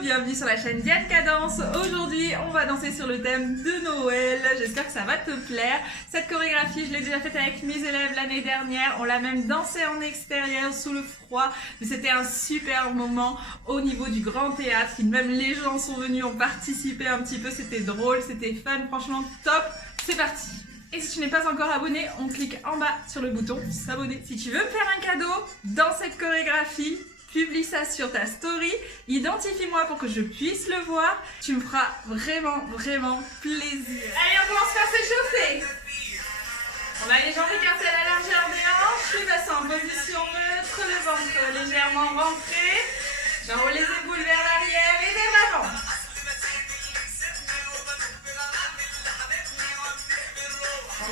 bienvenue sur la chaîne Diane Cadence. Aujourd'hui, on va danser sur le thème de Noël. J'espère que ça va te plaire. Cette chorégraphie, je l'ai déjà faite avec mes élèves l'année dernière. On l'a même dansée en extérieur sous le froid. Mais c'était un super moment au niveau du Grand Théâtre. Même les gens sont venus, ont participé un petit peu. C'était drôle, c'était fun. Franchement, top. C'est parti. Et si tu n'es pas encore abonné, on clique en bas sur le bouton s'abonner. Si tu veux me faire un cadeau dans cette chorégraphie, publie ça sur ta story, identifie-moi pour que je puisse le voir. Tu me feras vraiment plaisir. Allez, on commence par s'échauffer. On a les jambes écartées à la largeur des hanches, les bassins en position neutre, le ventre légèrement rentré. J'enroule les épaules vers l'arrière et vers l'avant.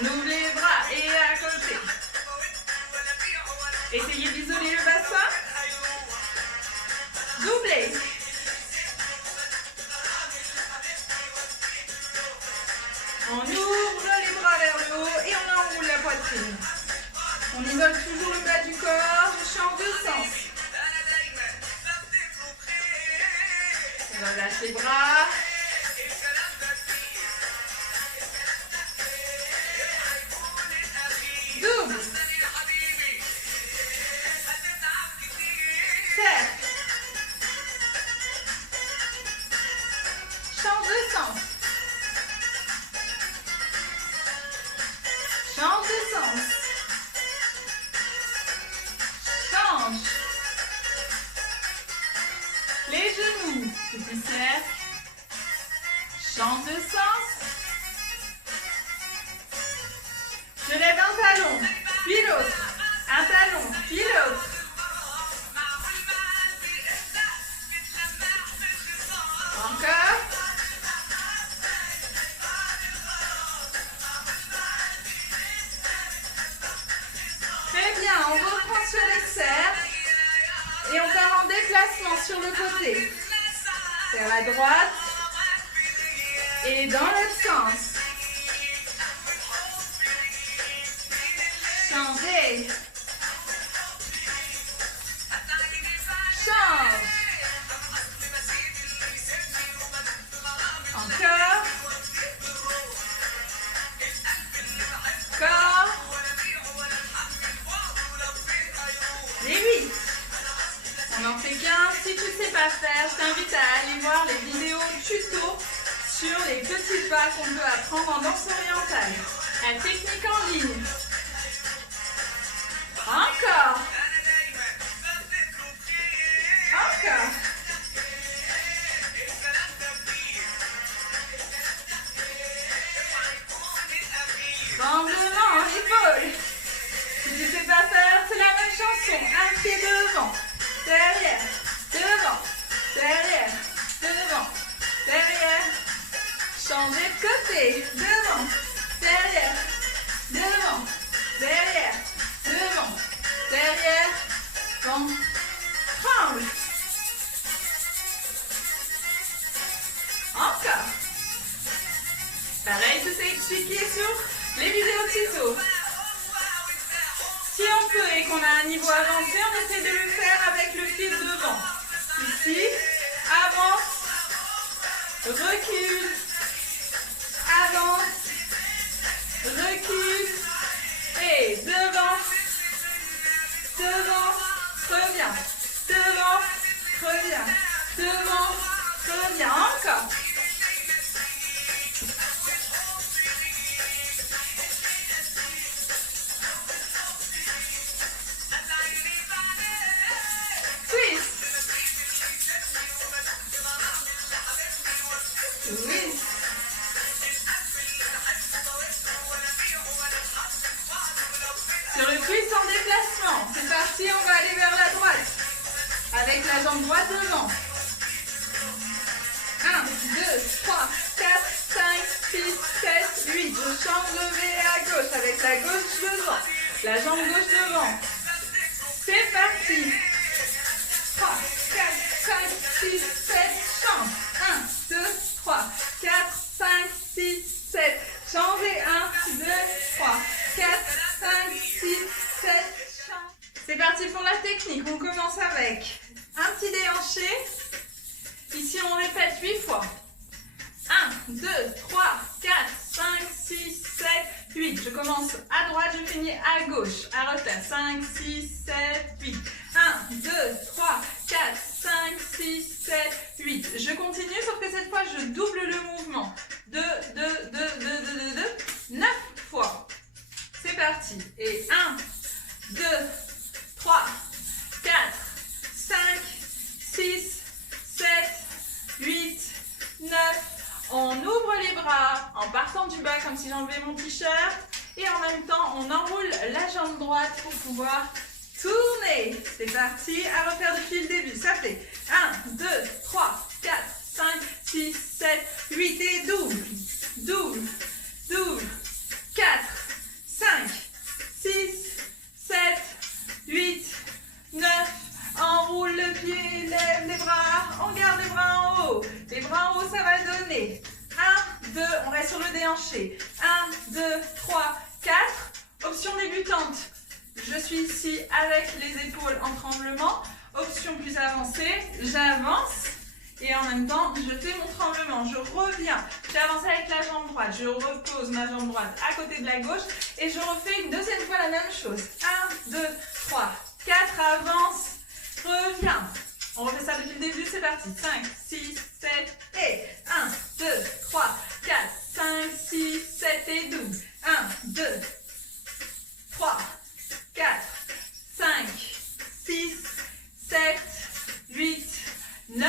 On ouvre les bras et à côté. Essayez d'isoler le bassin. Doublez. On ouvre les bras vers le haut et on enroule la poitrine. On isole toujours le bas du corps. Je change de sens. On relâche les bras. Double. Cercle. Change de sens. Change de sens. Change. Les genoux. Petit cercle. Change de sens. Je lève un talon, puis l'autre. Un talon, puis l'autre. Encore. Très bien, on reprend sur les cercles. Et on part en déplacement sur le côté. Vers la droite. Et dans l'autre sens. Changez. Change. Encore. Encore. Et oui. On n'en fait qu'un. Si tu ne sais pas faire, je t'invite à aller voir les vidéos tuto sur les petits pas qu'on peut apprendre en danse orientale. La technique en ligne. Encore. Encore. Tremblement, épaule. Si tu ne sais pas faire, c'est la même chanson. Un pied devant, derrière, devant, derrière, devant, derrière. Changez de côté. Devant, derrière, devant, derrière. Devant, derrière, bon, tremble. Encore. Pareil, tout est expliqué sur les vidéos tuto. Si on peut et qu'on a un niveau avancé, on essaie de le faire avec le pied devant. Ici, avance, recule, avance, recule et devant. Devant, reviens, devant, reviens, devant, reviens, encore. Twist. Twist. Sur le twist en déplacement, c'est parti, on va aller vers la droite. Avec la jambe droite devant. 1, 2, 3, 4, 5, 6, 7, 8. Je change de V à gauche avec la gauche devant. La jambe gauche devant. C'est parti. 3, 4, 5, 6, 7, change. 1, 2, 3, 4, 5, 6, 7. Changez. 1, 2, 3, 4, 5, 6, 7, change. C'est parti pour la technique. On commence avec un petit déhanché. Ici, on répète 8 fois. 1, 2, 3, 4, 5, 6, 7, 8. Je commence à droite, je finis à gauche. À refaire. 5, 6, 7, 8. 1, 2, 3, 4, 5, 6, 7, 8. Je continue, sauf que cette fois, je double le mouvement. 2, 2, 2, 2, 2, 2, 2. 9 fois. C'est parti. Et 1, 2, 3, 4, 5, 6, 7, 8, 9. On ouvre les bras en partant du bas comme si j'enlevais mon t-shirt. Et en même temps, on enroule la jambe droite pour pouvoir tourner. C'est parti. À refaire depuis le début. Ça fait 1, 2, 3, 4, 5, 6, 7, 8 et double. Double. Double. 4, 5, 6, 7, 8, 9. Enroule le pied, lève les bras, on garde les bras en haut. Les bras en haut, ça va donner 1, 2, on reste sur le déhanché. 1, 2, 3, 4. Option débutante. Je suis ici avec les épaules en tremblement. Option plus avancée, j'avance. Et en même temps, je fais mon tremblement. Je reviens. J'ai avancé avec la jambe droite. Je repose ma jambe droite à côté de la gauche. Et je refais une deuxième fois la même chose. 1, 2, 3, 4. Avance. Reviens. On refait ça depuis le début. C'est parti. 5, 6, 7 et 1, 2, 3, 4, 5, 6, 7 et 12. 1, 2, 3, 4, 5, 6, 7, 8, 9.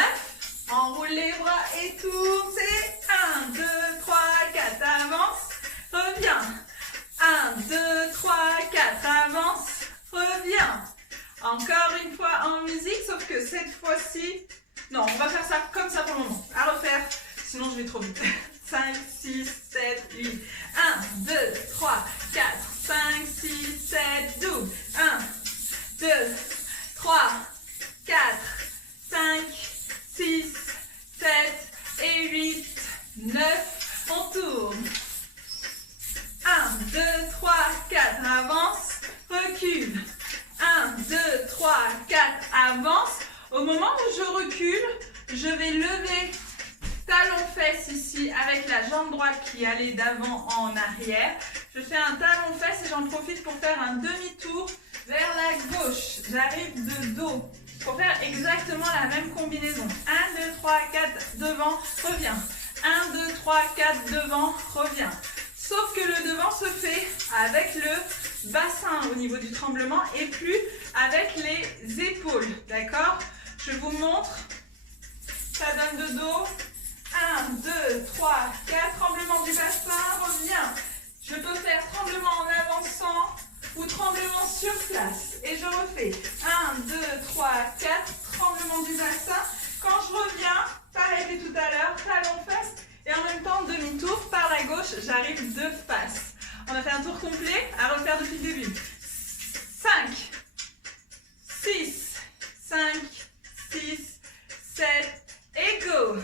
Enroule les bras et tourne. C'est 1, 2, 3, 4. Avance. Reviens. 1, 2, 3, 4. Avance. Reviens. Encore une fois en musique, sauf que cette fois-ci... Non, on va faire ça comme ça pour le moment. À refaire, sinon je vais trop vite. 5, 6, 7, 8. 1, 2, 3, 4, 5, 6, 7, 12. 1, 2, 3, 4, 5, 6, 7 et 8, 9. On tourne. 1, 2, 3, 4. Avance. Recule. 1, 2, 3, 4. Avance. Au moment où je recule, je vais lever talon-fesse ici avec la jambe droite qui allait d'avant en arrière. Je fais un talon-fesse et j'en profite pour faire un demi-tour vers la gauche. J'arrive de dos pour faire exactement la même combinaison. 1, 2, 3, 4, devant, reviens. 1, 2, 3, 4, devant, reviens. Sauf que le devant se fait avec le bassin au niveau du tremblement et plus avec les épaules. D'accord? Je vous montre. Ça donne de dos. 1, 2, 3, 4. Tremblement du bassin. Reviens. Je peux faire tremblement en avançant ou tremblement sur place. Et je refais. 1, 2, 3, 4. Tremblement du bassin. Quand je reviens, pareil que tout à l'heure, talon-fesse. Et en même temps, demi-tour par la gauche, j'arrive de face. On a fait un tour complet, à refaire depuis le début. 5, 6, 5, 6, 7, et go.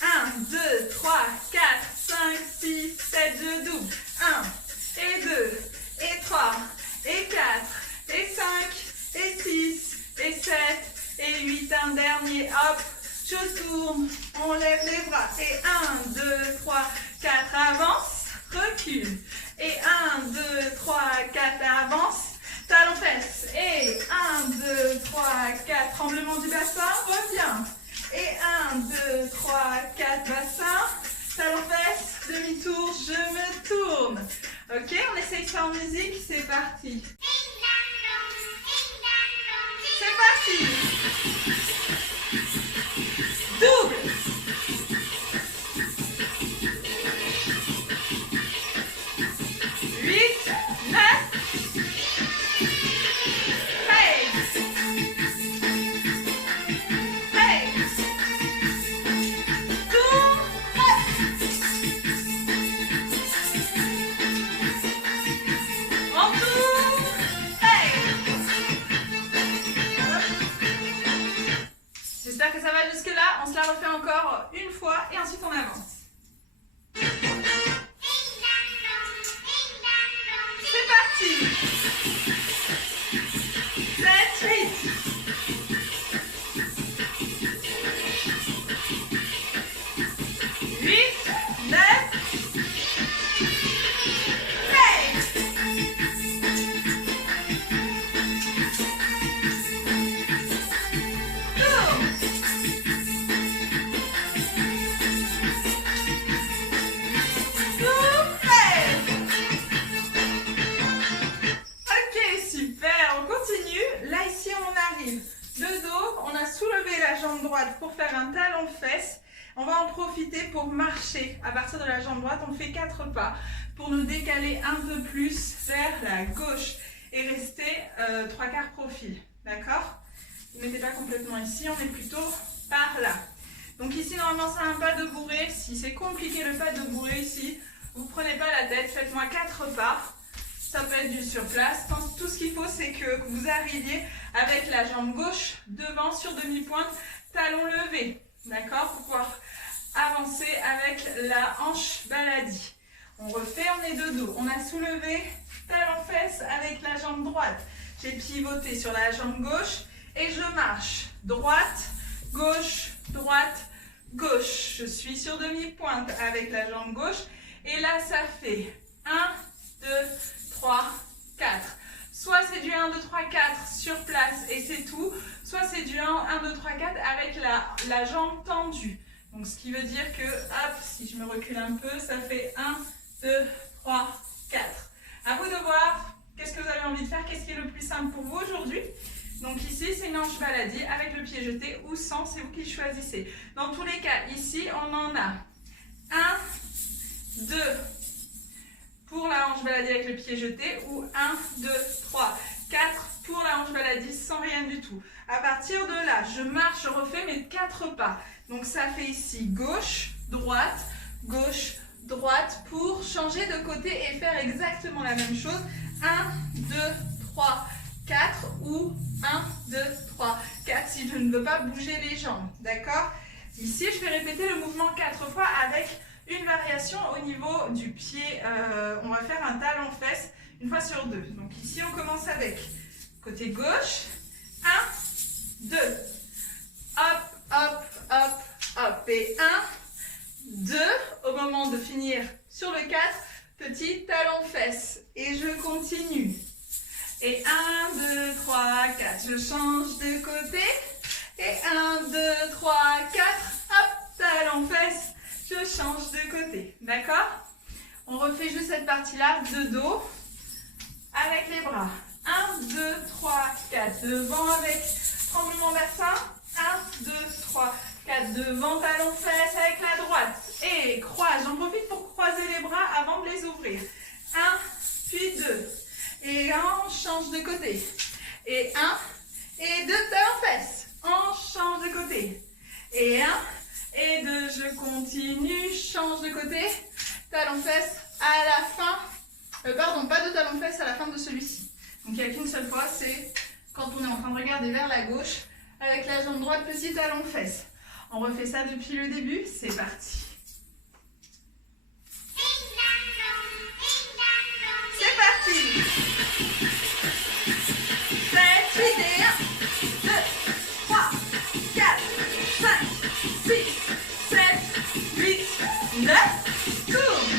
1, 2, 3, 4, 5, 6, 7, je double. 1, et 2, et 3, et 4, et 5, et 6, et 7, et 8. Un dernier, hop. Je tourne, on lève les bras. Et 1, 2, 3, 4, avance, recule. Et 1, 2, 3, 4, avance, talon-fesse. Et 1, 2, 3, 4, tremblement du bassin, reviens. Et 1, 2, 3, 4, bassin, talon-fesse, demi-tour, je me tourne. Ok, on essaye ça en musique, c'est parti. C'est parti. Double. 8, 9. Hey. Hey. Tourne. On tourne. Hey. J'espère que ça va jusque-là. On se la refait encore une fois et ensuite on avance. C'est parti. 7, 8. 8, 9, pour faire un talon-fesse. On va en profiter pour marcher. À partir de la jambe droite, on fait 4 pas pour nous décaler un peu plus vers la gauche et rester 3/4 profil. D'accord? Ne mettez pas complètement ici, on est plutôt par là. Donc ici, normalement, c'est un pas de bourrée. Si c'est compliqué le pas de bourrée ici, vous ne prenez pas la tête, faites-moi 4 pas. Ça peut être du sur place. Tout ce qu'il faut, c'est que vous arriviez avec la jambe gauche devant sur demi-pointe, talon levé, d'accord, pour pouvoir avancer avec la hanche baladie. On refait, on est de dos. On a soulevé, talon-fesse avec la jambe droite. J'ai pivoté sur la jambe gauche et je marche. Droite, gauche, droite, gauche. Je suis sur demi-pointe avec la jambe gauche. Et là, ça fait 1, 2, 3, 4. Soit c'est du 1, 2, 3, 4 sur place et c'est tout. Soit c'est du 1, 2, 3, 4 avec la jambe tendue. Donc ce qui veut dire que, hop, si je me recule un peu, ça fait 1, 2, 3, 4. À vous de voir qu'est-ce que vous avez envie de faire, qu'est-ce qui est le plus simple pour vous aujourd'hui. Donc ici, c'est une hanche baladie avec le pied jeté ou sans, c'est vous qui choisissez. Dans tous les cas, ici, on en a 1, 2, pour la hanche baladie avec le pied jeté ou 1, 2, 3, 4 pour la hanche baladie sans rien du tout. À partir de là, je marche, je refais mes 4 pas. Donc ça fait ici gauche, droite pour changer de côté et faire exactement la même chose. 1, 2, 3, 4 ou 1, 2, 3, 4 si je ne veux pas bouger les jambes. D'accord? Ici, je vais répéter le mouvement 4 fois avec une variation au niveau du pied. On va faire un talon-fesse une fois sur 2. Donc ici, on commence avec côté gauche. 1, 2. Hop, hop, hop, hop. Et 1, 2. Au moment de finir sur le 4, petit talon-fesse. Et je continue. Et 1, 2, 3, 4. Je change de côté. Et 1, 2, 3, 4. Hop, talon-fesse. Je change de côté. D'accord? On refait juste cette partie-là de dos avec les bras. 1, 2, 3, 4. Devant avec tremblement bassin. 1, 2, 3, 4. Devant, talon-fesse avec la droite. Et croise. J'en profite pour croiser les bras avant de les ouvrir. 1, puis 2. Et on change de côté. Et 1, et 2, talon-fesse. On change de côté. Et 1, et 2, je continue. Change de côté. Talon-fesse à la fin. Pardon, pas de talon-fesse à la fin de celui-ci. Donc il n'y a qu'une seule fois, c'est quand on est en train de regarder vers la gauche avec la jambe droite, petit talon-fesse. On refait ça depuis le début, c'est parti. C'est parti. 7, 8 et 1, 2, 3, 4, 5, 6, 7, 8, 9, tourne.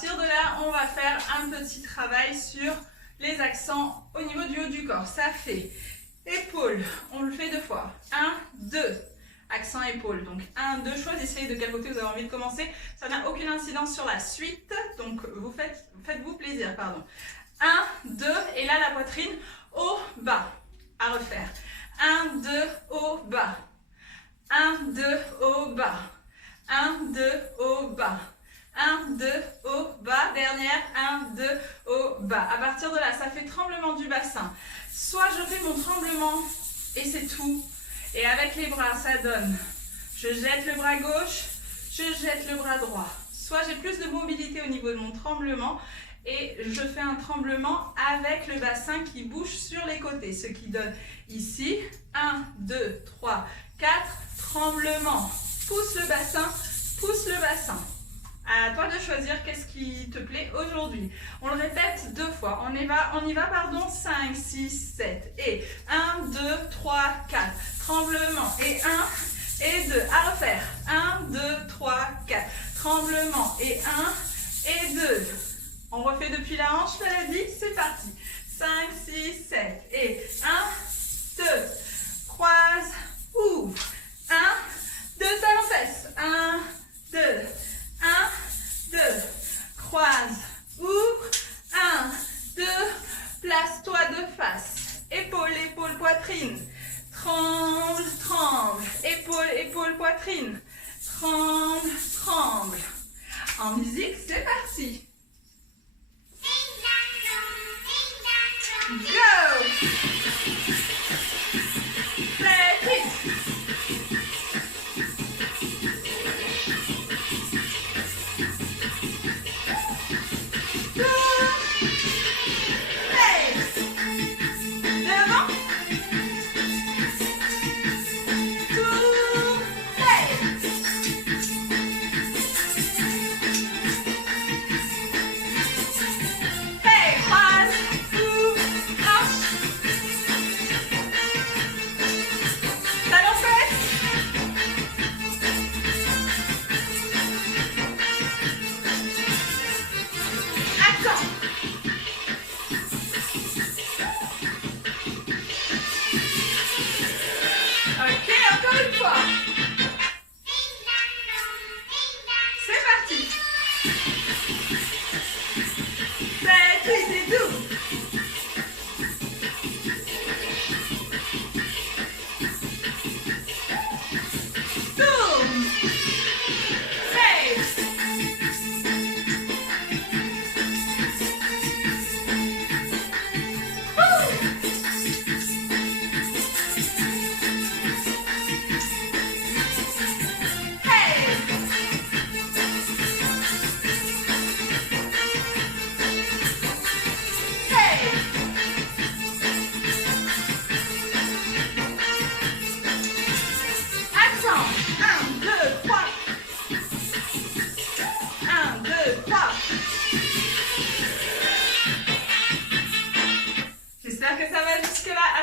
partir de là, on va faire un petit travail sur les accents au niveau du haut du corps. Ça fait épaules, on le fait 2 fois. 1, 2. Accent épaule. Donc 1, 2, choisissez de quel côté vous avez envie de commencer. Ça n'a aucune incidence sur la suite. Donc faites-vous plaisir. Pardon. 1, 2. Et là, la poitrine au bas. À refaire. 1, 2, au bas. 1, 2, au bas. 1, 2, au bas. 1, 2, au bas. Dernière. 1, 2, au bas. À partir de là, ça fait tremblement du bassin. Soit je fais mon tremblement et c'est tout. Et avec les bras, ça donne. Je jette le bras gauche, je jette le bras droit. Soit j'ai plus de mobilité au niveau de mon tremblement et je fais un tremblement avec le bassin qui bouge sur les côtés. Ce qui donne ici 1, 2, 3, 4, tremblement. Pousse le bassin, pousse le bassin. À toi de choisir qu'est-ce qui te plaît aujourd'hui. On le répète 2 fois. On y va, pardon, 5, 6, 7. Et 1, 2, 3, 4. Tremblement. Et 1, et 2. À refaire. 1, 2, 3, 4. Tremblement. Et 1, et 2. On refait depuis la hanche, maladie. C'est parti. 5, 6, 7. Et 1, 2. Croise, ouvre. 1, 2, talons fesses. 1, 2. 1, 2, croise, ouvre, 1, 2, place-toi de face, épaule, épaule, poitrine, tremble, tremble, épaule, épaule, poitrine, tremble, tremble. En musique, c'est parti. Go! Play it.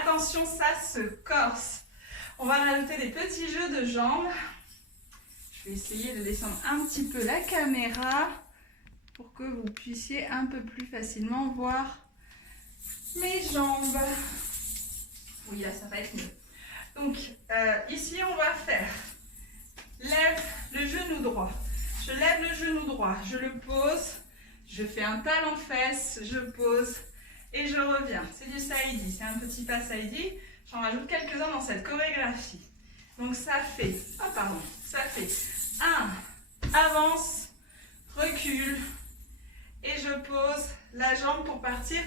Attention, ça se corse. On va rajouter des petits jeux de jambes. Je vais essayer de descendre un petit peu la caméra pour que vous puissiez un peu plus facilement voir mes jambes. Oui, là, ça va être mieux. Donc, ici, on va faire lève le genou droit. Je lève le genou droit, je le pose, je fais un talon-fesse, je pose et je reviens. C'est du saïdi, c'est un petit pas saïdi. J'en rajoute quelques-uns dans cette chorégraphie. Donc ça fait, ça fait 1, avance, recule et je pose la jambe pour partir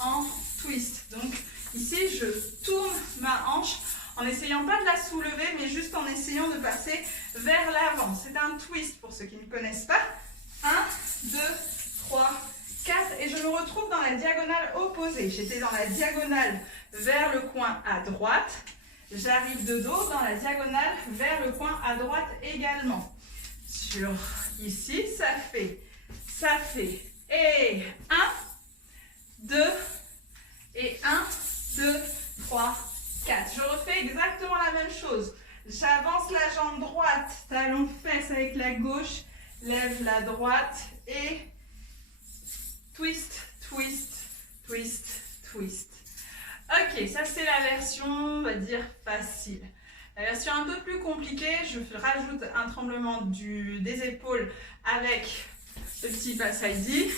en twist. Donc ici, je tourne ma hanche en n'essayant pas de la soulever, mais juste en essayant de passer vers l'avant. C'est un twist pour ceux qui ne connaissent pas. 1, 2, 3, 4 et je me retrouve dans la diagonale opposée. J'étais dans la diagonale vers le coin à droite. J'arrive de dos dans la diagonale vers le coin à droite également. Sur ici, ça fait et 1, 2 et 1, 2, 3, 4. Je refais exactement la même chose. J'avance la jambe droite, talon fesse avec la gauche, lève la droite et twist, twist, twist, twist. Ok, ça c'est la version, on va dire, facile. La version un peu plus compliquée, je rajoute un tremblement des épaules avec le petit pas side.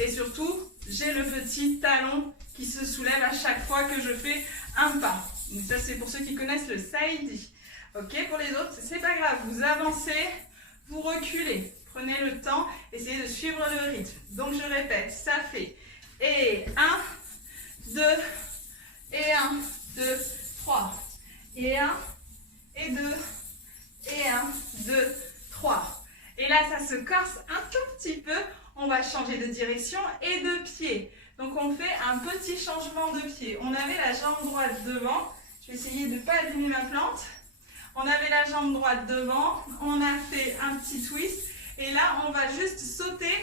Et surtout, j'ai le petit talon qui se soulève à chaque fois que je fais un pas. Donc ça c'est pour ceux qui connaissent le side. Ok, pour les autres, c'est pas grave, vous avancez, vous reculez. Prenez le temps, essayez de suivre le rythme. Donc je répète, ça fait et 1, 2, et 1, 2, 3, et 1, et 2, et 1, 2, 3. Et là, ça se corse un tout petit peu. On va changer de direction et de pied. Donc on fait un petit changement de pied. On avait la jambe droite devant. Je vais essayer de ne pas abîmer ma plante. On avait la jambe droite devant. On a fait un petit twist. Et là, on va juste sauter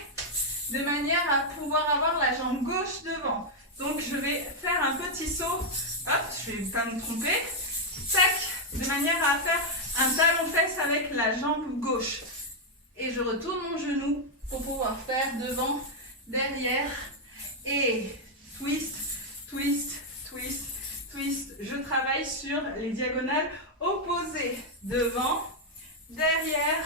de manière à pouvoir avoir la jambe gauche devant. Donc je vais faire un petit saut. Hop, je ne vais pas me tromper. Tac, de manière à faire un talon-fesse avec la jambe gauche. Et je retourne mon genou pour pouvoir faire devant, derrière et twist, twist, twist, twist. Je travaille sur les diagonales opposées. Devant, derrière,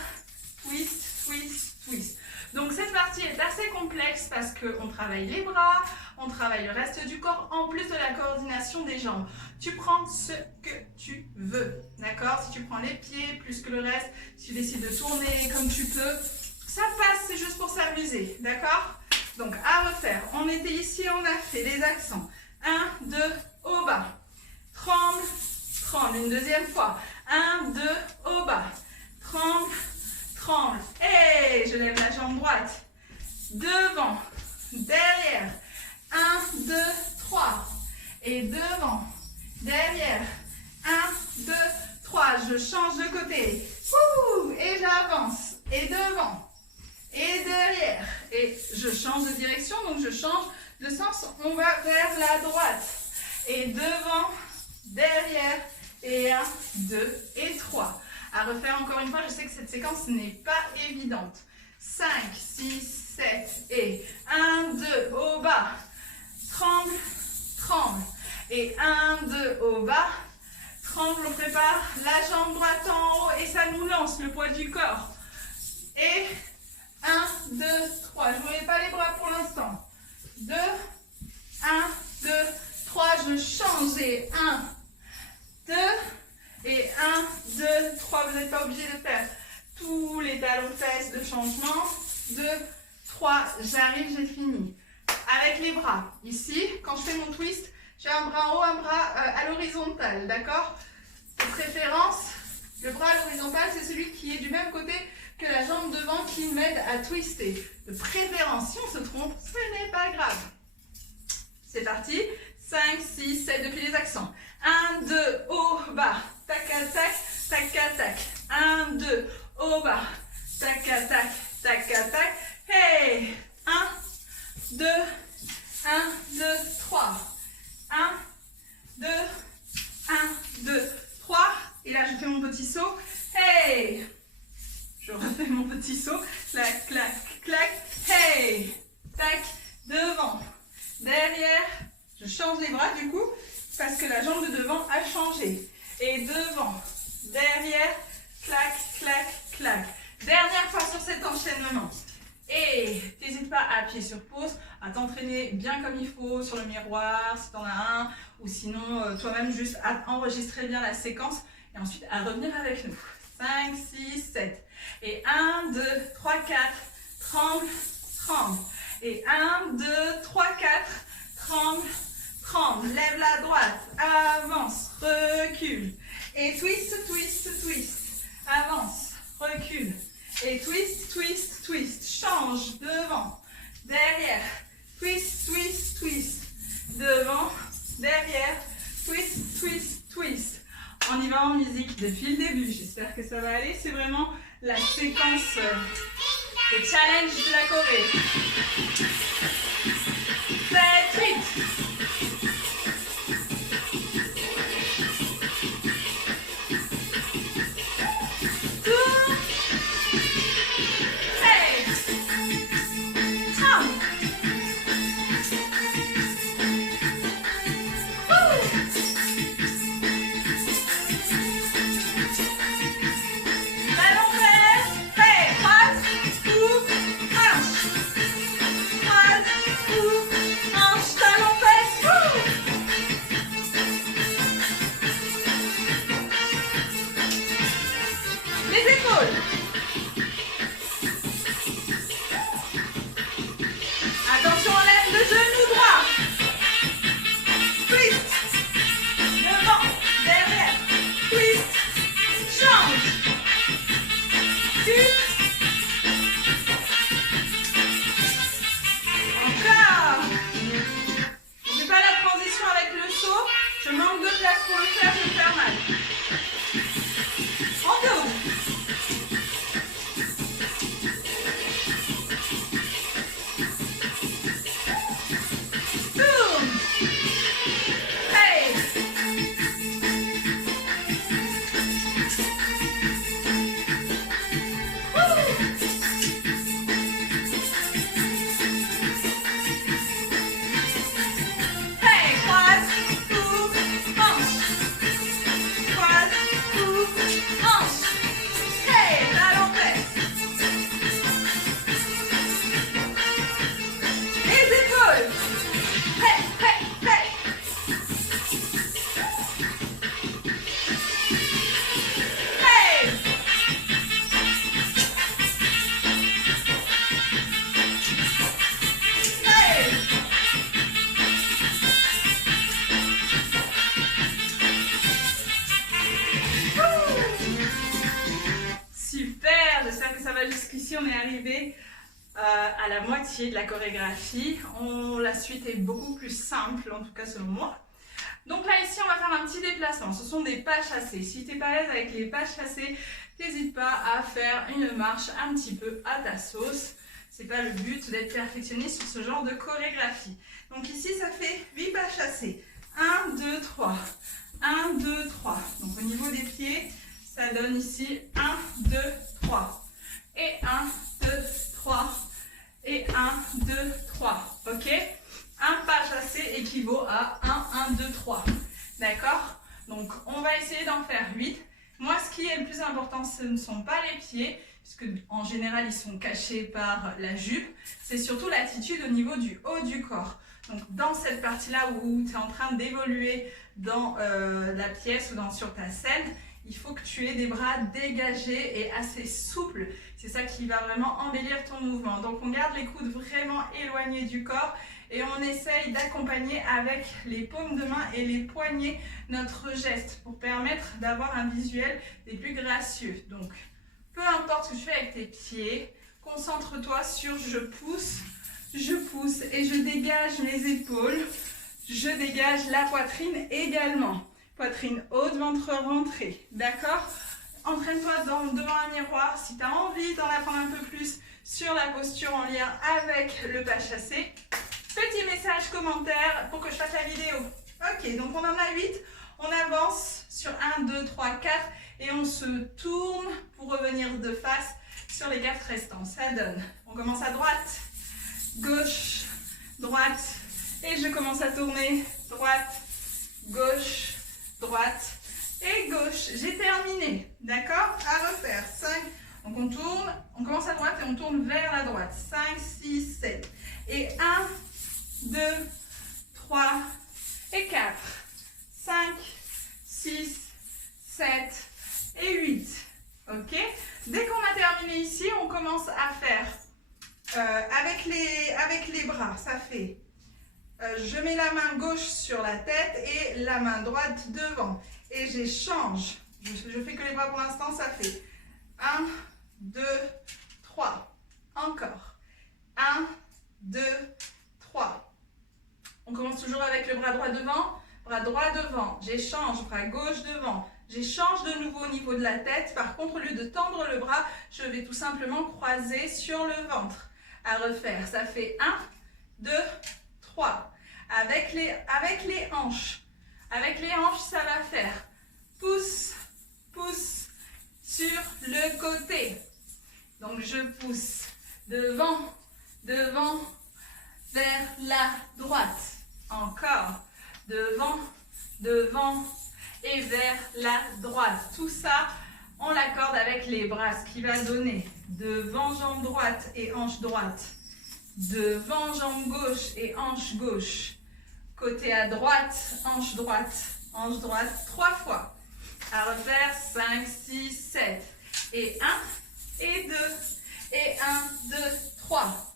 twist, twist, twist. Donc cette partie est assez complexe parce qu'on travaille les bras, on travaille le reste du corps en plus de la coordination des jambes. Tu prends ce que tu veux, d'accord? Si tu prends les pieds plus que le reste, si tu décides de tourner comme tu peux, ça passe, c'est juste pour s'amuser, d'accord? Donc à refaire, on était ici, on a fait les accents. 1, 2, au bas. Tremble, tremble, une deuxième fois. 1, 2, au bas. Tremble, tremble. Et je lève la jambe droite. Devant, derrière. 1, 2, 3. Et devant, derrière. 1, 2, 3. Je change de côté. Ouh, et j'avance. Et devant. Et derrière. Et je change de direction, donc je change de sens. On va vers la droite. Et devant, derrière. Et 1, 2 et 3. À refaire encore une fois, je sais que cette séquence n'est pas évidente. 5, 6, 7 et 1, 2 au bas. Tremble, tremble. Et 1, 2 au bas. Tremble, on prépare la jambe droite en haut et ça nous lance le poids du corps. Et 1, 2, 3. Je ne voyais pas les bras pour l'instant. 2, 1, 2, 3. Je change. Et 1, 2 et 1, 2, 3. Vous n'êtes pas obligé de faire tous les talons-fesses de changement. 2, 3. J'arrive, j'ai fini. Avec les bras. Ici, quand je fais mon twist, j'ai un bras en haut, un bras à l'horizontale. D'accord? De préférence, le bras à l'horizontale, c'est celui qui est du même côté que la jambe devant qui m'aide à twister. De préférence, si on se trompe, ce n'est pas grave. C'est parti. 5, 6, 7, depuis les accents. 1, 2, au bas. Tac, tac, tac, tac. 1, 2, au bas. Tac, tac, tac, tac. Hey! 1, 2, 1, 2, 3. 1, 2, 1, 2, 3. Et là, je fais mon petit saut. Hey! Je refais mon petit saut. Clac, clac, clac. Hey! Tac, devant. Derrière. Je change les bras du coup parce que la jambe de devant a changé. Et devant, derrière, clac, clac, clac. Dernière fois sur cet enchaînement. Et n'hésite pas à appuyer sur pause, à t'entraîner bien comme il faut sur le miroir si tu en as un, ou sinon toi-même juste à enregistrer bien la séquence et ensuite à revenir avec nous. 5, 6, 7. Et 1, 2, 3, 4. Tremble, tremble. Et 1, 2, 3, 4. Tremble, tremble. Lève la droite. Avance, recule. Et twist, twist, twist. Avance, recule. Et twist, twist, twist. Change devant, derrière. Twist, twist, twist. Devant, derrière. Twist, twist, twist. On y va en musique depuis le début. J'espère que ça va aller. C'est vraiment la séquence, le challenge de la Corée. 7, 8. Je manque de place pour le faire, je vais me faire mal. On tourne. Tourne. Hey. Jusqu'ici, on est arrivé à la moitié de la chorégraphie. La suite est beaucoup plus simple, en tout cas selon moi. Donc là, ici, on va faire un petit déplacement. Ce sont des pas chassés. Si tu n'es pas à l'aise avec les pas chassés, n'hésite pas à faire une marche un petit peu à ta sauce. Ce n'est pas le but d'être perfectionniste sur ce genre de chorégraphie. Donc ici, ça fait 8 pas chassés. 1, 2, 3. 1, 2, 3. Donc au niveau des pieds, ça donne ici 1, 2, 3. Et 1, 2, 3. Et 1, 2, 3. Ok? Un pas chassé équivaut à 1, 1, 2, 3. D'accord? Donc, on va essayer d'en faire 8. Moi, ce qui est le plus important, ce ne sont pas les pieds, puisque en général, ils sont cachés par la jupe. C'est surtout l'attitude au niveau du haut du corps. Donc, dans cette partie-là où tu es en train d'évoluer dans la pièce ou sur ta scène, il faut que tu aies des bras dégagés et assez souples. C'est ça qui va vraiment embellir ton mouvement. Donc, on garde les coudes vraiment éloignés du corps et on essaye d'accompagner avec les paumes de main et les poignets notre geste pour permettre d'avoir un visuel des plus gracieux. Donc, peu importe ce que tu fais avec tes pieds, concentre-toi sur je pousse et je dégage mes épaules. Je dégage la poitrine également. Poitrine haute, ventre rentré. D'accord? Entraîne-toi devant un miroir. Si tu as envie d'en apprendre un peu plus sur la posture en lien avec le pas chassé, petit message, commentaire pour que je fasse la vidéo. Ok, donc on en a 8. On avance sur 1, 2, 3, 4 et on se tourne pour revenir de face sur les 4 restants. Ça donne. On commence à droite, gauche, droite et je commence à tourner droite, gauche, droite et gauche. J'ai terminé. D'accord? À refaire. 5. Donc on tourne, on commence à droite et on tourne vers la droite. 5, 6, 7. Et 1, 2, 3 et 4. 5, 6, 7 et 8. Ok? Dès qu'on a terminé ici, on commence à faire avec les bras. Ça fait je mets la main gauche sur la tête et la main droite devant. Et j'échange. Je fais que les bras pour l'instant, ça fait 1, 2, 3. Encore. 1, 2, 3. On commence toujours avec le bras droit devant. Bras droit devant. J'échange. Bras gauche devant. J'échange de nouveau au niveau de la tête. Par contre, au lieu de tendre le bras, je vais tout simplement croiser sur le ventre. À refaire. Ça fait 1, 2, 3. Avec les hanches. Avec les hanches, ça va faire pouce, pouce sur le côté. Donc, je pousse devant, devant, vers la droite. Encore. Devant, devant et vers la droite. Tout ça, on l'accorde avec les bras, ce qui va donner devant jambe droite et hanche droite. Devant jambe gauche et hanche gauche. Côté à droite, hanche droite, 3 fois. À refaire, 5, 6, 7. Et 1, et 2, et 1, 2, 3.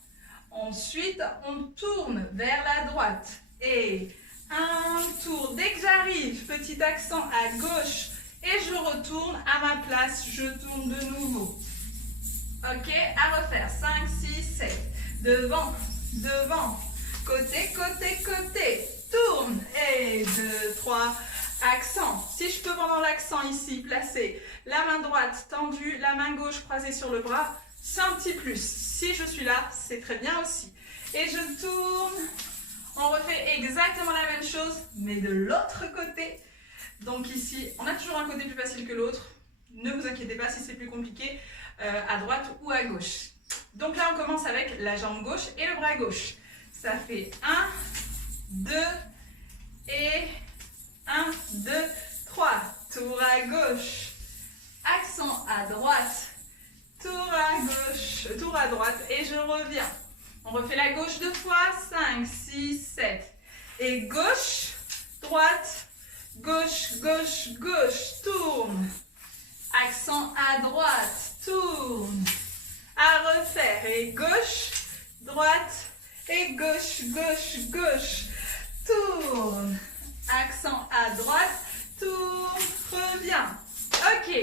Ensuite, on tourne vers la droite. Et un tour. Dès que j'arrive, petit accent à gauche. Et je retourne à ma place. Je tourne de nouveau. Ok, à refaire. 5, 6, 7. Devant, devant. Côté, côté, côté. tourne. Et 2, 3, accent. Si je peux pendant l'accent ici, placer la main droite tendue, la main gauche croisée sur le bras, c'est un petit plus. Si je suis là, c'est très bien aussi. Et je tourne. On refait exactement la même chose, mais de l'autre côté. Donc ici, on a toujours un côté plus facile que l'autre. Ne vous inquiétez pas si c'est plus compliqué, à droite ou à gauche. Donc là, on commence avec la jambe gauche et le bras gauche. Ça fait 1, 2 et 1, 2, 3. Tour à gauche. Accent à droite. Tour à gauche, tour à droite et je reviens. On refait la gauche 2 fois. 5, 6, 7. Et gauche, droite, gauche, gauche, gauche. Tourne. Accent à droite. Tourne. À refaire. Et gauche, droite et gauche, gauche, gauche. Tourne. Accent à droite. Tourne. Reviens. Ok.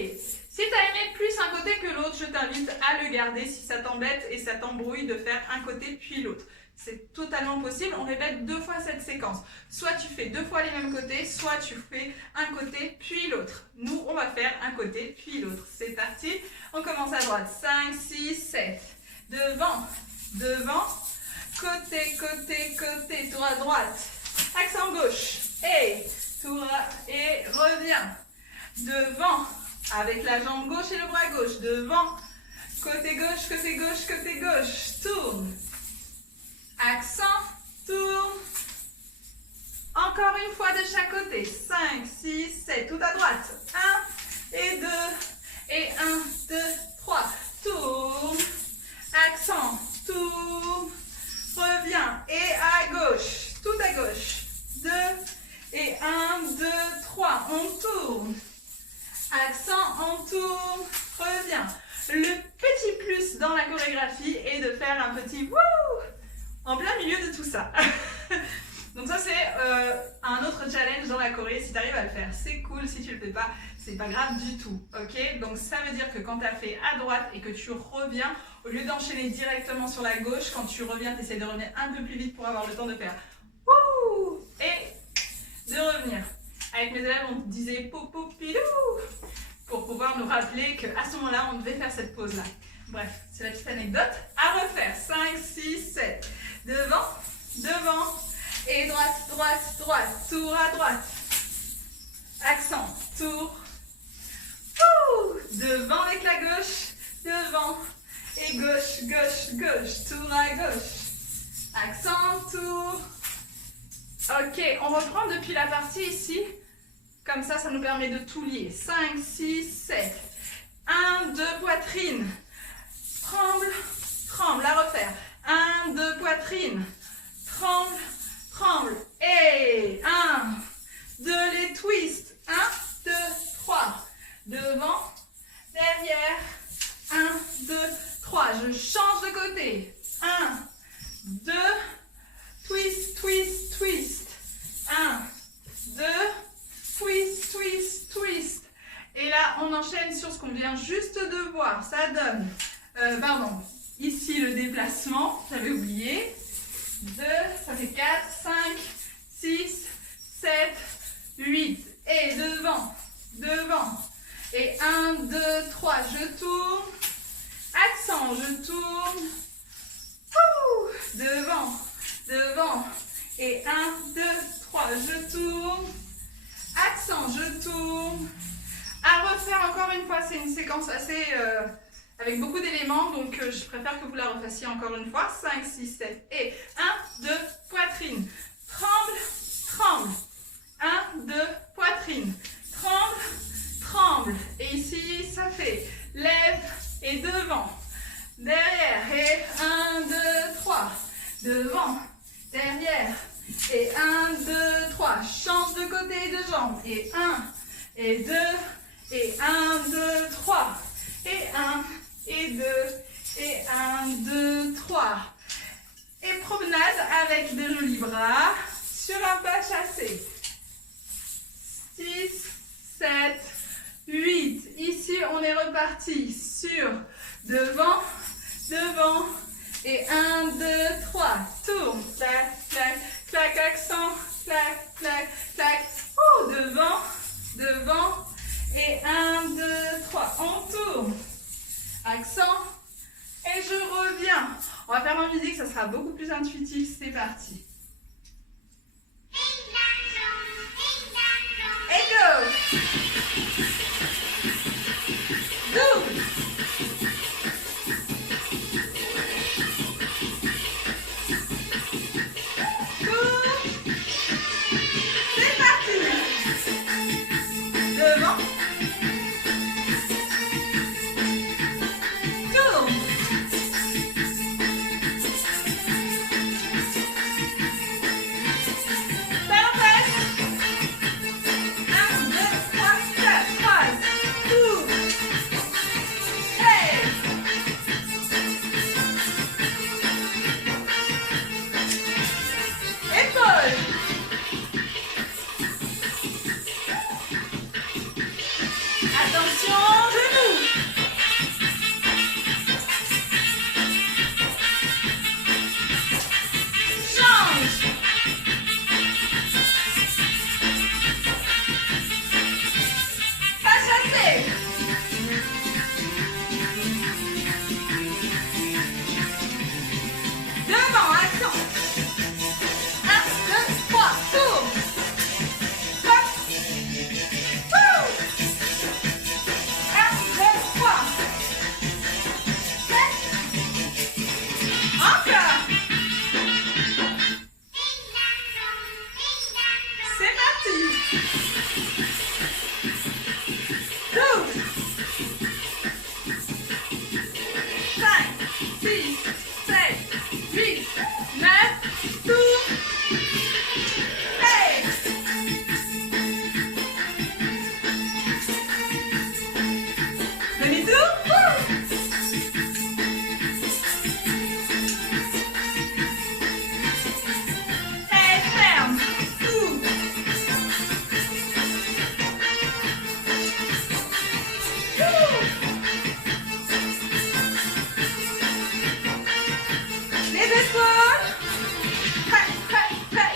Si tu as aimé plus un côté que l'autre, je t'invite à le garder si ça t'embête et ça t'embrouille de faire un côté puis l'autre. C'est totalement possible, on répète 2 fois cette séquence. Soit tu fais 2 fois les mêmes côtés, soit tu fais un côté puis l'autre. Nous, on va faire un côté puis l'autre. C'est parti, on commence à droite. 5, 6, 7. Devant, devant, côté, côté, côté, tour à droite. Accent gauche, et tour et reviens. Devant. Avec la jambe gauche et le bras gauche. Devant. Côté gauche, côté gauche, côté gauche. Tourne. Accent. Tourne. Encore une fois de chaque côté. 5, 6, 7. Tout à droite. 1 et 2. Et 1, 2, 3. Tourne. Accent. Tourne. Reviens. Et à gauche. Tout à gauche. 2 et 1, 2, 3. On tourne. Accent, on tourne, revient. Le petit plus dans la chorégraphie est de faire un petit wouh en plein milieu de tout ça. Donc ça c'est un autre challenge dans la choré, si tu arrives à le faire, c'est cool, si tu le fais pas, c'est pas grave du tout, ok? Donc ça veut dire que quand tu as fait à droite et que tu reviens, au lieu d'enchaîner directement sur la gauche, quand tu reviens, tu essaies de revenir un peu plus vite pour avoir le temps de faire wouh et de revenir. Avec mes élèves, on disait popopilou pour pouvoir nous rappeler qu'à ce moment-là, on devait faire cette pause-là. Bref, c'est la petite anecdote. À refaire. 5, 6, 7. Devant, devant. Et droite, droite, droite. Tour à droite. Accent. Tour. Devant avec la gauche. Devant. Et gauche, gauche, gauche. Tour à gauche. Accent. Tour. Ok, on reprend depuis la partie ici. Comme ça, ça nous permet de tout lier. 5, 6, 7. 1, 2, poitrine. Tremble, tremble. À refaire. 1, 2, poitrine. Tremble, tremble. Et 1, 2, les twists. 1, 2, 3. Devant, derrière. 1, 2, 3. Je change de côté. 1, 2, twist, twist, twist. 1, 2, twist, twist, twist. Et là, on enchaîne sur ce qu'on vient juste de voir. Ça donne, ici le déplacement, j'avais oublié. 2, ça fait 4, 5, 6, 7, 8. Et devant, devant. Et 1, 2, 3, je tourne. Accent, je tourne. Devant, devant. Et 1, 2, 3, je tourne. Accent, je tourne. À refaire encore une fois, c'est une séquence assez avec beaucoup d'éléments, donc je préfère que vous la refassiez encore une fois. 5, 6, 7 et 1, 2, poitrine. Tremble, tremble. 1, 2, poitrine. Tremble, tremble. Et ici, ça fait lève et devant. Derrière et 1, 2, 3. Devant, derrière. Et 1, 2, 3. Change de côté et de jambe. Et 1, et 2, et 1, 2, 3. Et 1, et 2, et 1, 2, 3. Et promenade avec de jolis bras sur un pas chassé. 6, 7, 8. Ici, on est reparti sur devant, devant. Et 1, 2, 3. Tourne. Clac, clac, clac, accent. Clac, vraiment viser que ça sera beaucoup plus intuitif. C'est parti. Et go! Double! C'est parti! Devant. Tourne. Talon presse. 1, 2, 3, 4, croise. Tourne. Hey! Épaule. Attention, genoux. Change. Pas chassé. Devant, action. 1, 2, 3, tourne. Hop. Wouh. 1, 2, 3. Encore. C'est parti. Double. 5, 6, 7, 8, 9, tour. Hey. Demi-tour. Hey, ferme. Tour. Les épaules. Hey, hey, hey.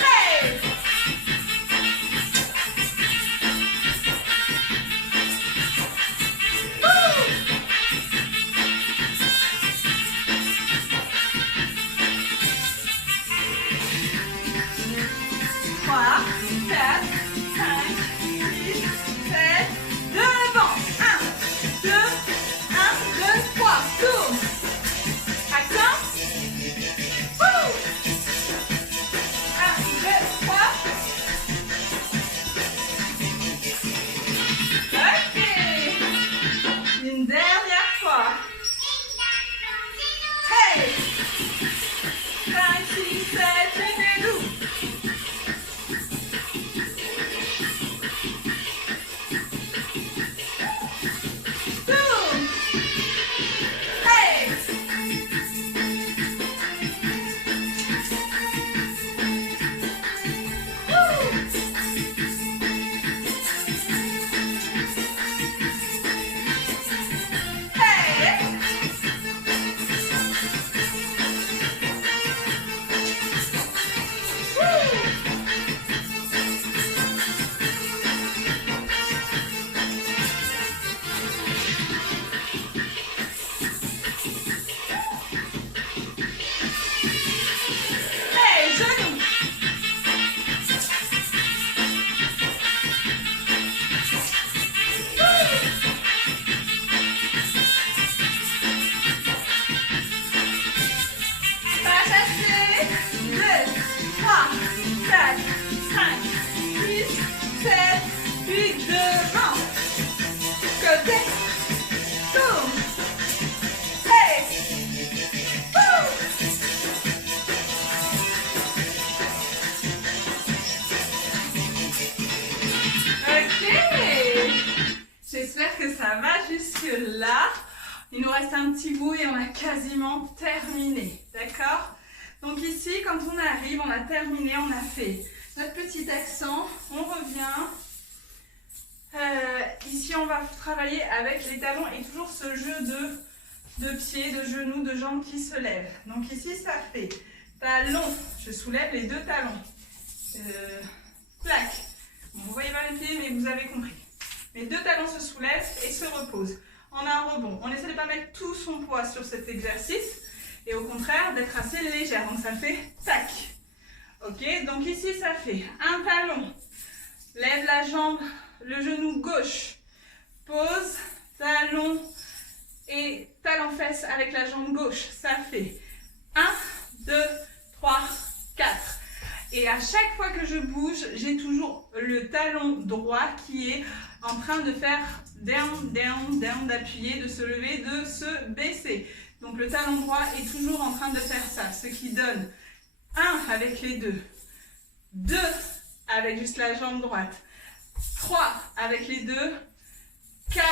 Hey. Trois, 4, 5, 6, 7, devant. 1, 2, 1, 2, 3, tourne. Action. 1, 2, 3. Ok. Une dernière fois. Hey. 5, 6, 7, tenez-nous. Tourne. Hey. Hey. Hey, genoux. Pas chassé. 2, 3, 4, 5, 6, 7, 8, devant. Côté. Tourne. Hey. Ok. J'espère que ça va jusque là. Il nous reste un petit bout et on a quasiment terminé. D'accord? Donc ici, quand on arrive, on a terminé, on a fait notre petit accent. On revient. Ici, on va travailler avec les talons et toujours ce jeu de pieds, de genoux, de jambes qui se lèvent. Donc ici, ça fait talon. Je soulève les deux talons. Clac. Bon, vous voyez pas les pieds, mais vous avez compris. mes deux talons se soulèvent et se reposent. On a un rebond. On essaie de ne pas mettre tout son poids sur cet exercice et au contraire d'être assez légère. Donc ça fait tac. Ok, donc ici ça fait un talon. Lève la jambe, le genou gauche. Pose, talon et talon-fesse avec la jambe gauche. Ça fait 1, 2, 3, 4. Et à chaque fois que je bouge, j'ai toujours le talon droit qui est en train de faire down, down, down, d'appuyer, de se lever, de se baisser. Donc le talon droit est toujours en train de faire ça, ce qui donne 1 avec les deux, 2 avec juste la jambe droite, 3 avec les deux, 4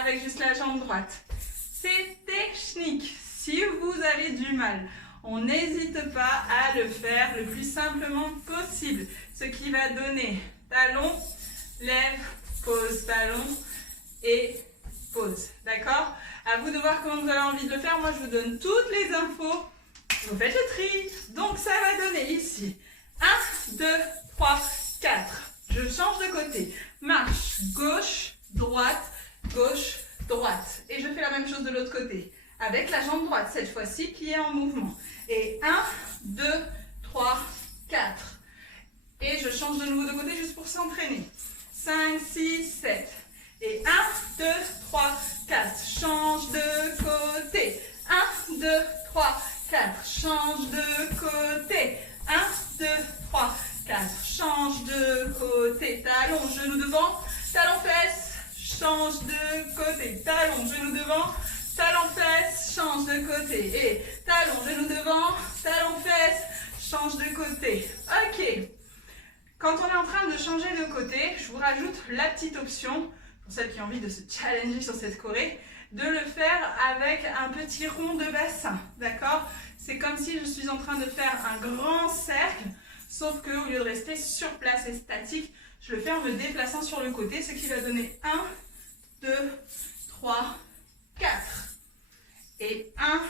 avec juste la jambe droite. C'est technique. Si vous avez du mal, on n'hésite pas à le faire le plus simplement possible. Ce qui va donner talon, lève, pose, talon et pause. D'accord? À vous de voir comment vous avez envie de le faire. Moi, je vous donne toutes les infos. Vous faites le tri. Donc, ça va donner ici 1, 2, 3, 4. Je change de côté. Marche gauche, droite, gauche, droite. Et je fais la même chose de l'autre côté. Avec la jambe droite, cette fois-ci, qui est en mouvement. Et 1, 2, 3, 4. Et je change de nouveau de côté juste pour s'entraîner. 5, 6, 7. Et 1, 2, 3, 4. Change de côté. 1, 2, 3, 4. Change de côté. 1, 2, 3, 4. Change de côté. Talon, genou devant. Talon, fesse. Change de côté. Talon, genou devant. Talon, fesse. Change de côté. Et talon, genou devant. Talon, fesse. Change de côté. Ok. Quand on est en train de changer de côté, je vous rajoute la petite option, pour celles qui ont envie de se challenger sur cette choré, de le faire avec un petit rond de bassin, d'accord? C'est comme si je suis en train de faire un grand cercle, sauf qu'au lieu de rester sur place et statique, je le fais en me déplaçant sur le côté, ce qui va donner 1, 2, 3, 4. Et 1,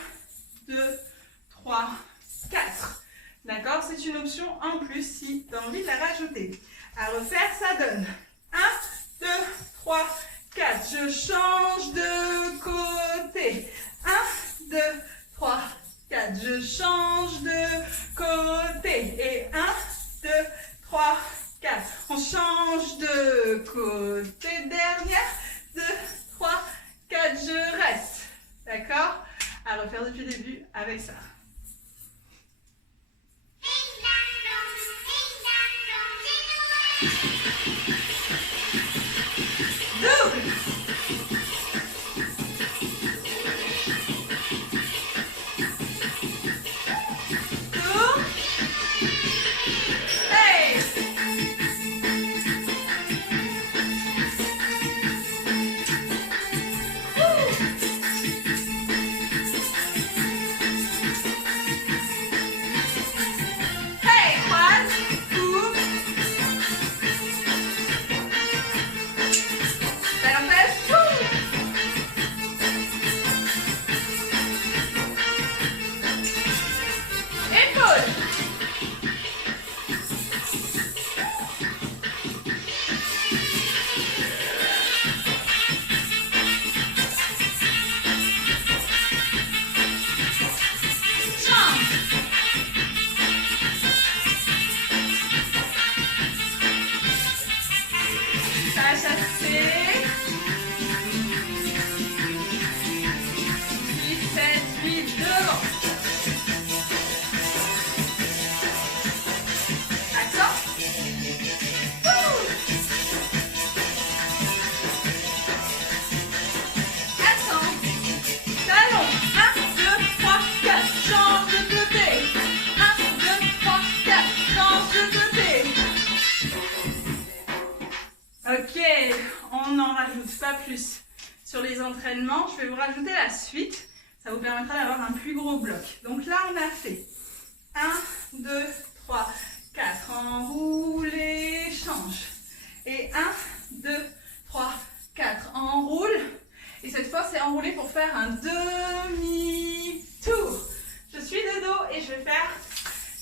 2, 3, 4. D'accord? C'est une option en plus si tu as envie de la rajouter. À refaire, ça donne 1, 2, 3, 4. Je change de côté. 1, 2, 3, 4. Je change de côté. Et 1, 2, 3, 4. On change de côté. Dernière. 2, 3, 4. Je reste. D'accord? À refaire depuis le début avec ça. Double. Tour. Hey. Hey, Juan. Coupe. Talon fesse. Épaule. Jambe. Ça a chassé. 6, 7, 8, devant. Accent. Accent. Talon. 1, 2, 3, 4. Change de côté. 1, 2, 3, 4. Change de côté. Ok, on n'en rajoute pas plus sur les entraînements. Je vais vous rajouter la suite. Ça vous permettra d'avoir un plus gros bloc. Donc là, on a fait 1, 2, 3, 4. Enroulé, change. Et 1, 2, 3, 4. Enroule. Et cette fois, c'est enroulé pour faire un demi-tour. Je suis de dos et je vais faire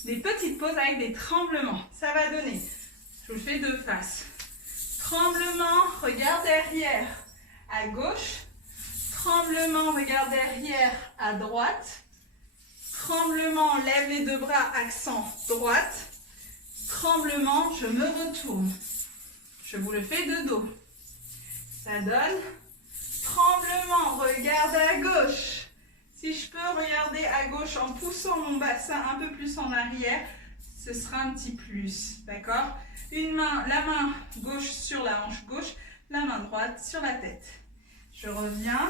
des petites pauses avec des tremblements. Ça va donner, je vous le fais de face. Tremblement, regard derrière à gauche. Tremblement, regard derrière à droite. Tremblement, lève les deux bras, accent droite. Tremblement, je me retourne. Je vous le fais de dos. Ça donne. Tremblement, regarde à gauche. Si je peux regarder à gauche en poussant mon bassin un peu plus en arrière, ce sera un petit plus. D'accord? Une main, la main gauche sur la hanche gauche, la main droite sur la tête. Je reviens.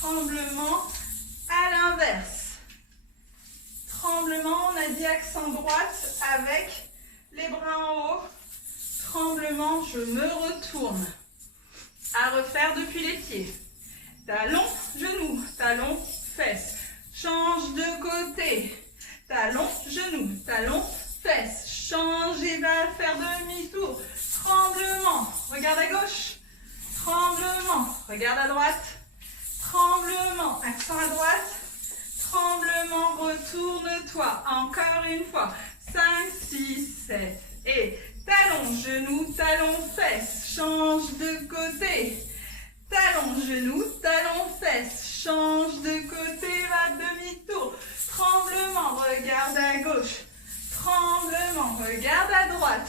Tremblement à l'inverse. Tremblement, on a dit accent droite avec les bras en haut. Tremblement, je me retourne. À refaire depuis les pieds. Talon, genou, talon, fesse. Change de côté. Talon, genou, talon, fesse. Change et va faire demi-tour. Tremblement, regarde à gauche. Tremblement, regarde à droite. Tremblement, accent à droite. Tremblement, retourne-toi. Encore une fois. 5, 6, 7. Et talon, genou, talon, fesse. Change de côté. Talon, genou, talon, fesse. Change de côté, va demi-tour. Tremblement, regarde à gauche. Tremblement, regarde à droite.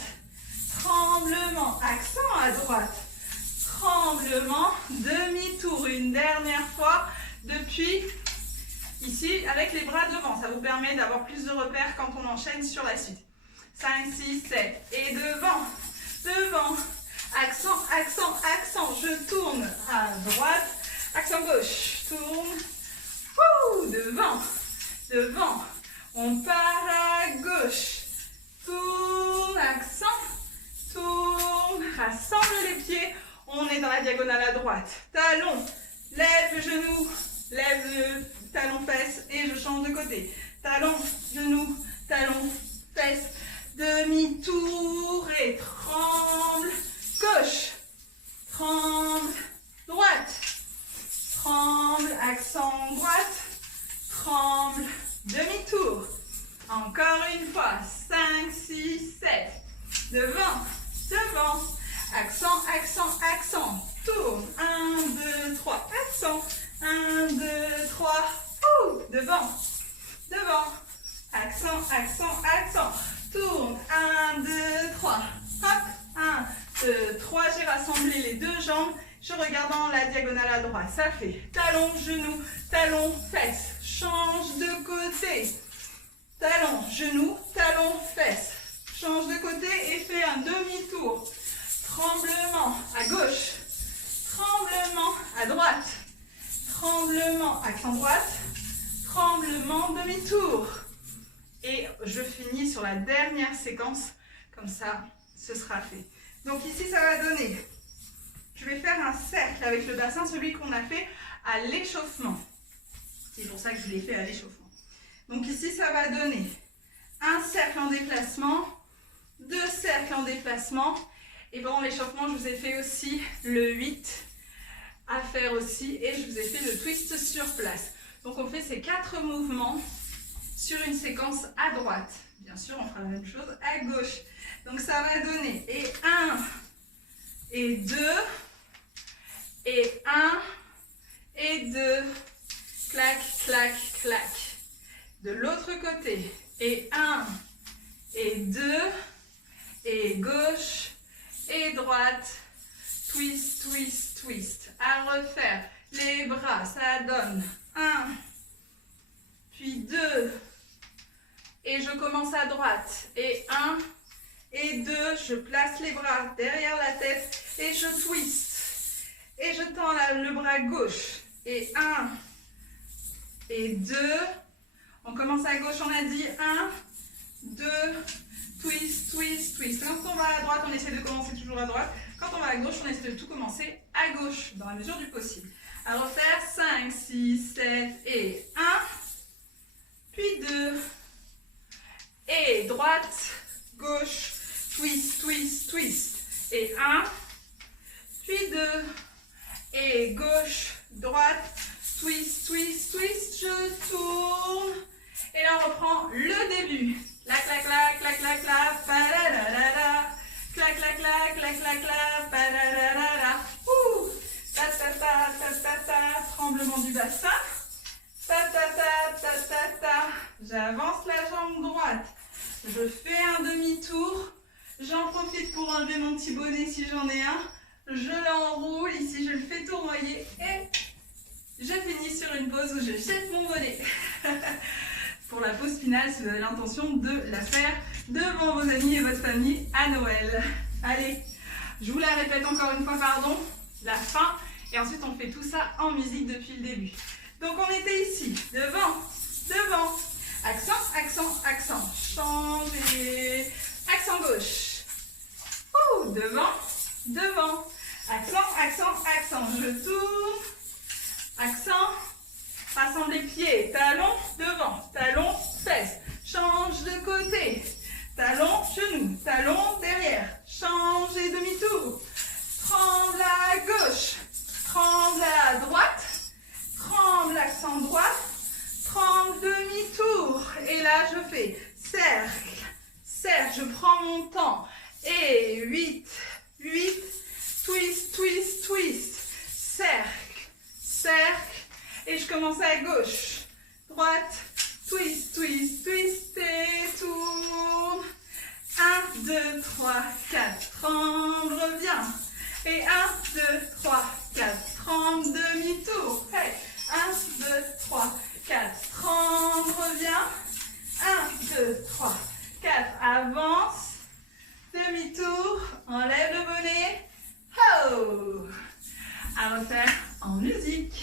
Tremblement, accent à droite. Tremblement, demi-tour. Une dernière fois depuis ici avec les bras devant. Ça vous permet d'avoir plus de repères quand on enchaîne sur la suite. 5, 6, 7. Et devant, devant. Accent, accent, accent. Je tourne à droite. Accent gauche. Tourne. Ouh, devant, devant. On part à gauche. Tourne, accent. Tourne. Rassemble les pieds. On est dans la diagonale à droite. Talon. Lève le genou. Lève le talon fesse et je change de côté. Talon, genou, talon, fesse. Demi-tour et tremble. Gauche. Tremble. Droite. Tremble. Accent droite. Tremble. Demi-tour. Encore une fois. 5, 6, 7. Devant. Devant. Accent, accent, accent. Tourne. 1, 2, 3. Accent. 1, 2, 3. Devant. Devant. Accent, accent, accent. Tourne. 1, 2, 3. Hop. 1, 2, 3. J'ai rassemblé les deux jambes. Je regarde dans la diagonale à droite. Ça fait talon, genou, talon, fesse. Change de côté. Talon, genou, talon, fesse. Change de côté et fais un demi-tour. Tremblement à gauche. Tremblement à droite. Tremblement, accent droite. Tremblement, demi-tour. Et je finis sur la dernière séquence. Comme ça, ce sera fait. Donc ici, ça va donner. Je vais faire un cercle avec le bassin, celui qu'on a fait à l'échauffement. C'est pour ça que je l'ai fait à l'échauffement. Donc ici, ça va donner un cercle en déplacement, deux cercles en déplacement. Et pendant l'échauffement, je vous ai fait aussi le 8 à faire aussi. Et je vous ai fait le twist sur place. Donc on fait ces 4 mouvements sur une séquence à droite. Bien sûr, on fera la même chose à gauche. Donc ça va donner et 1, et 2, et 1, et 2. Clac, clac, clac. De l'autre côté. Et 1, et 2, et gauche, et droite. Twist, twist, twist. À refaire. Les bras, ça donne 1, puis 2. Et je commence à droite. Et 1, et 2. Je place les bras derrière la tête. Et je twist. Et je tends le bras gauche. Et 1, et 2. On commence à gauche, on a dit 1, 2, twist, twist, twist. Quand on va à droite, on essaie de commencer toujours à droite. Quand on va à gauche, on essaie de tout commencer à gauche, dans la mesure du possible. À refaire 5, 6, 7 et 1, puis 2. Et droite, gauche, twist, twist, twist. Et 1, puis 2. Et gauche, droite, twist, twist, twist. Je tourne. Et là, on reprend le début. Clac, clac, clac, clac, clac, clac, pa-la-la-la-la. Clac, clac, clac, clac, clac, clac, pa-la-la-la. droite. Je fais un demi-tour. J'en profite pour enlever mon petit bonnet si j'en ai un. Je l'enroule. Ici, je le fais tournoyer. Et je finis sur une pose où je jette mon bonnet. Pour la pause finale, si vous avez l'intention de la faire devant vos amis et votre famille à Noël. Allez, je vous la répète encore une fois, pardon. La fin. Et ensuite, on fait tout ça en musique depuis le début. Donc, on était ici. Devant, devant. Accent, accent, accent. Changer. Accent gauche. Ouh, devant, devant. Accent, accent, accent. Je tourne. Accent. Rassemble les pieds. Talon, devant. Talon, fesse. Change de côté. Talon, genou. Talon, derrière. Change et demi-tour. Tremble à gauche. Tremble à droite. Tremble, accent droit. Tremble, demi-tour. Et là, je fais cercle. Cercle, je prends mon temps. Et 8, 8. Twist, twist, twist. Cercle, cercle. Et je commence à gauche. Droite. Twist, twist, twist. Et tourne. 1, 2, 3, 4. Tremble, reviens. Et 1, 2, 3, 4. Tremble, demi-tour. Hey. 1, 2, 3, 4. Tremble, reviens. 1, 2, 3, 4. Avance. Demi-tour. Enlève le bonnet. Oh! À refaire en musique.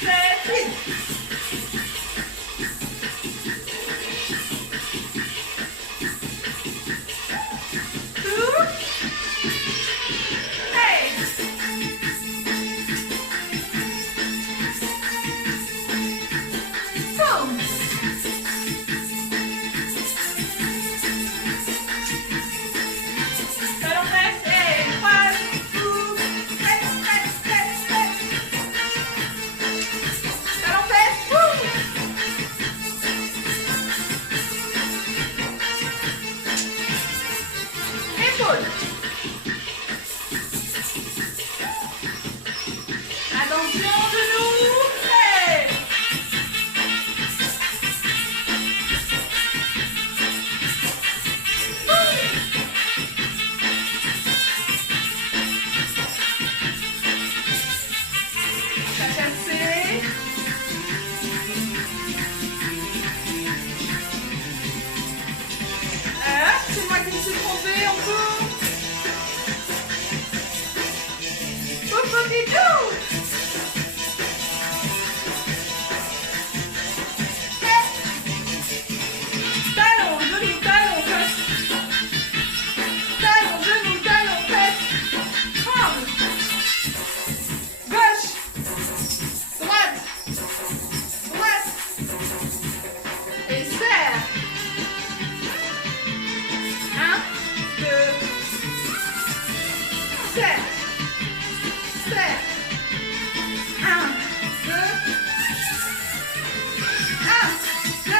C'est vite. Attention, genoux. Hey. Cassé. C'est moi qui me suis trompée, on tourne. Talon, genou, talon, fesse. Talon, genou, talon, fesse. Tremble. Gauche. Droite. Droite. Et serre. 1, 2. Serre. Serre. 1, 2. 1, 2.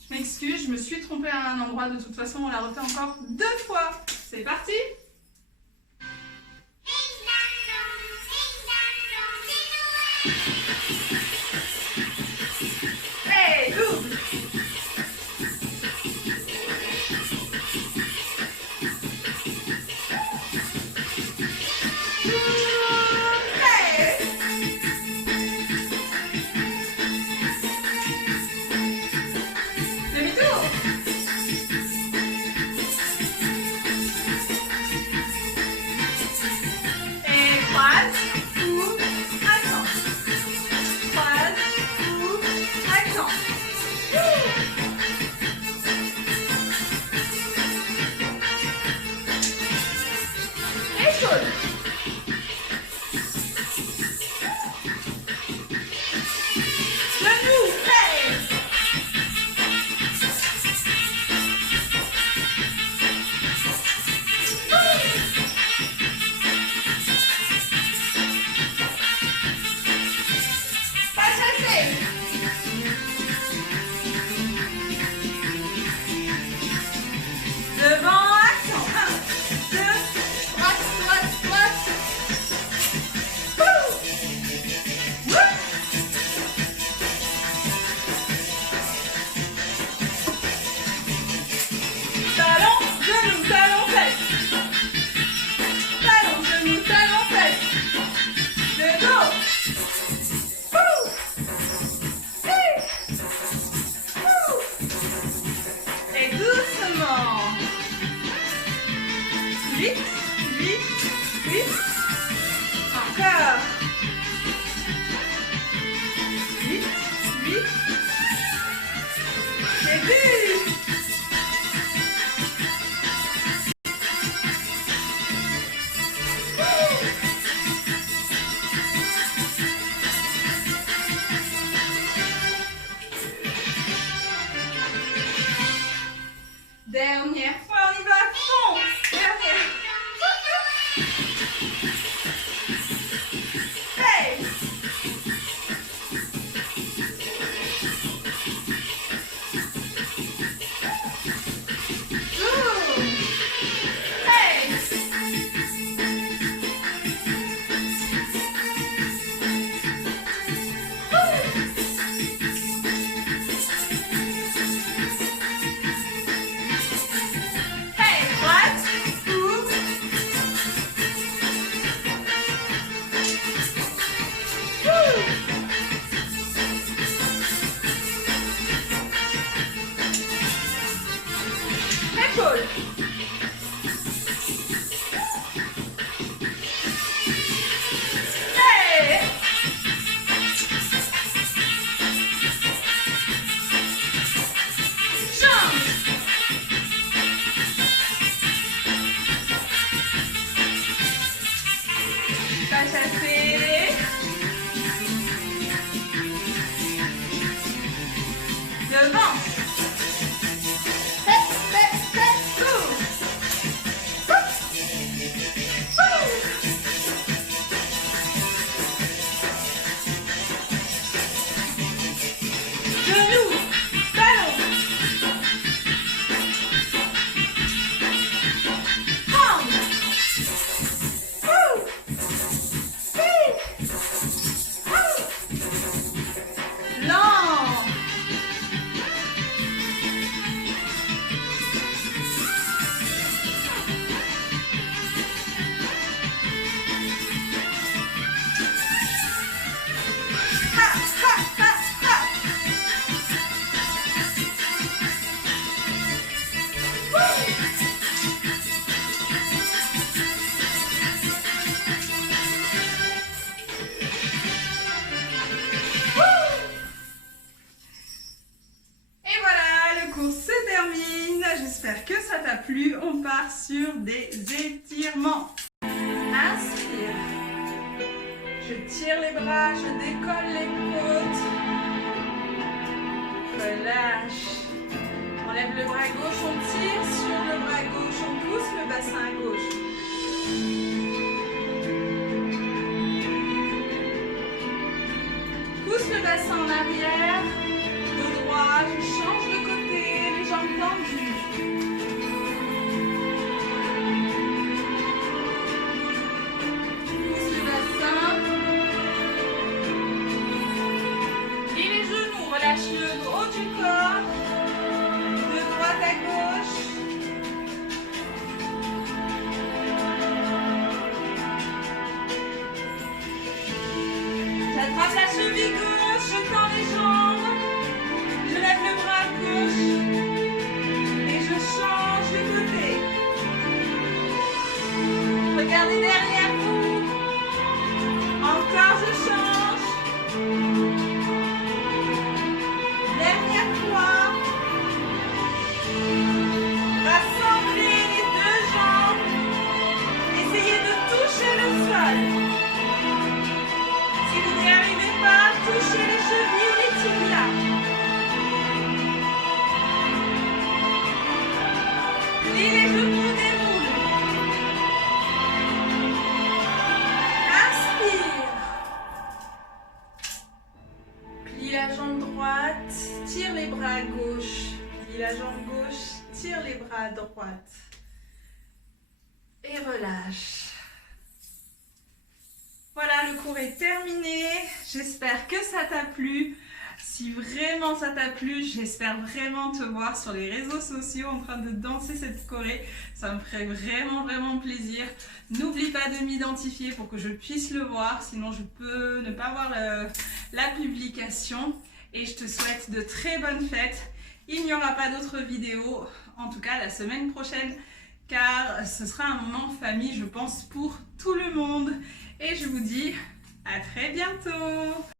Je m'excuse, je me suis trompée à un endroit. De toute façon, on la refait encore 2 fois. C'est parti! Hey, double! Hey! Demi-tour! Et croise ou accent. Croise. va chasser. Devant. Genou, ballon. Hand. Langue. Ha, ha, ha, ha. Et voilà, le cours se termine. J'espère que ça t'a plu. On part sur des étirements. Inspire. Je tire les bras, je décolle les côtes. Relâche. On lève le bras gauche, on tire sur le bras gauche, on pousse le bassin à gauche. Pousse le bassin en arrière, dos droit, je change de côté, les jambes tendues. Pousse le bassin. Et les genoux, relâche le haut du corps. De droite à gauche. J'attrape la cheville gauche, je tends les jambes. Je lève le bras gauche. Et je change de côté. Regardez derrière vous. Encore je change. Dernière fois. Rassemblez les deux jambes. Essayez de toucher le sol. Si vous n'y arrivez pas, touchez les chevilles ou les tibias. Plie les genoux, déroule. Inspire. Plie la jambe droite, tire les bras à gauche. Plie la jambe gauche, tire les bras à droite. Et relâche. Voilà, le cours est terminé. J'espère que ça t'a plu. Si vraiment ça t'a plu, j'espère vraiment te voir sur les réseaux sociaux en train de danser cette choré. Ça me ferait vraiment plaisir. N'oublie pas de m'identifier pour que je puisse le voir, sinon je peux ne pas voir la publication. Et je te souhaite de très bonnes fêtes. Il n'y aura pas d'autres vidéos, en tout cas la semaine prochaine, car ce sera un moment famille, je pense, pour tout le monde. Et je vous dis à très bientôt!